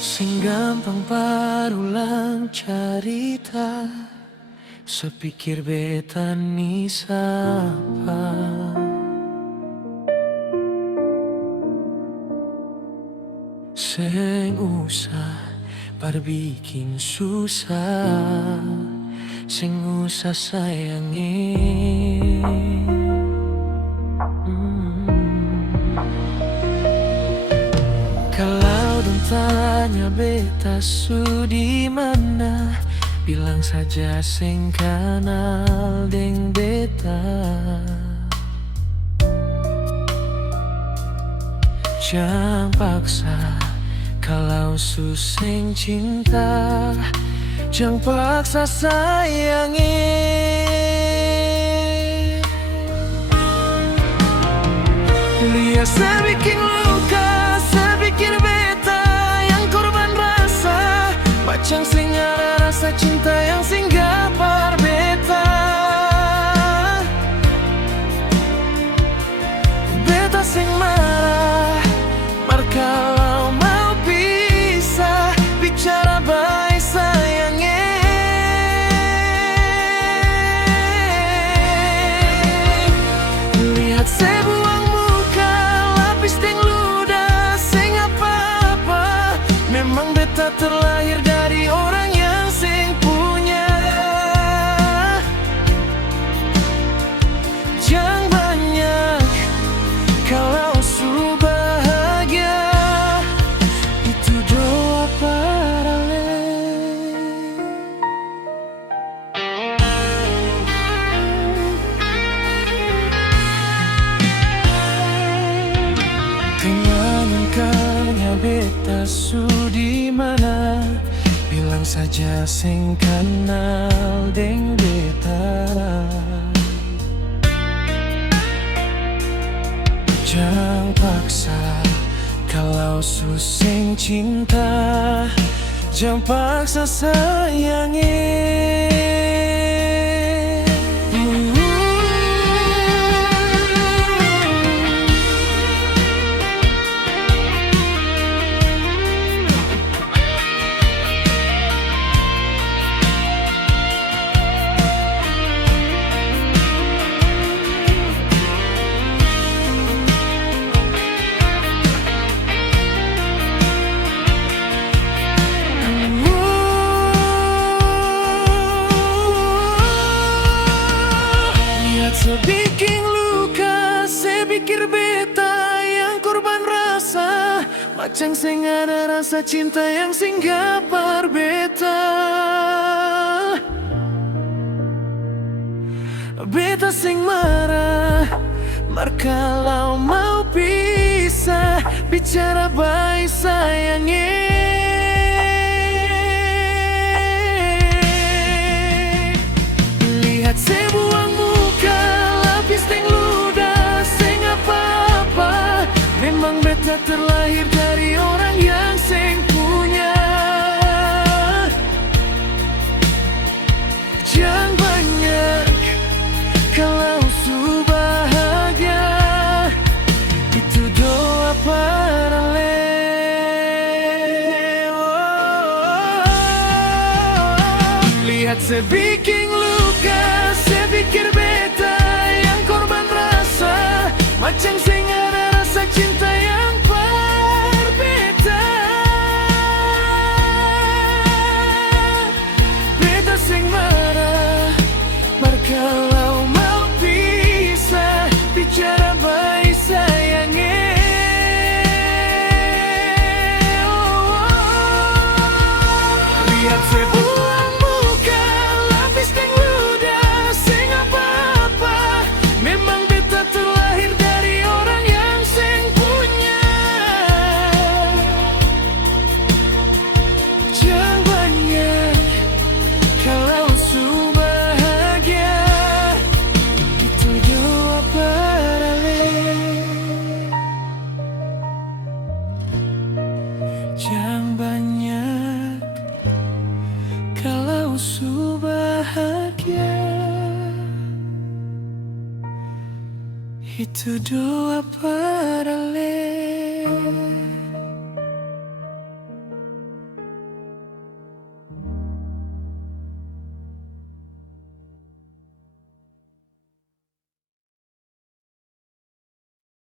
Sing gampang parulang carita, sepikir beta ni sapa. Seng usah parbikin susah, seng usah sayangi. Kalau dong tanya beta su di mana, bilang saja seng kenal deng beta. Jangan paksa kalau su seng cinta, jangan paksa sayangi. Lihat saya bikin luka, saya pikir beta yang korban rasa, macam sing ada rasa cinta yang singgah par beta. Beta sing marah, mar kalau mau bisa bicara baik sayangi. Lihat saya buang muka, lapis deng ludah, sing apa-apa. Memang beta terlahir dari orang yang sing punya. Jangan banyak kalau su bahagia, itu doa paralel. Dengan engkaunya beta su di mana, bilang saja sing kenal deng beta. Jangan paksa kalau su sing cinta, jangan paksa sayangi. Sebikin luka, saya pikir beta yang korban rasa, macam sing ada rasa cinta yang singgah par beta. Beta sing marah, mar kalau mau bisa bicara baik sayangi. Lihat saya buang muka, lapis deng ludah, seng apa-apa. Memang beta terlahir dari orang yang seng punya. Jangan banyak kalau su bahagia, itu doa paralel. Lihat saya bikin luka, saya pikir beta yang korban rasa, macam sing ada rasa cinta yang par beta. Beta sing marah, mar kalau mau bisa bicara baik sayangi. Lihat saya buang muka, lapis deng ludah, sing apa-apa. Memang beta terlahir dari orang yang sing punya. Jangan banyak kalau su bahagia, itu doa paralel. Jangan banyak kalau su bahagia, itu doa paralel.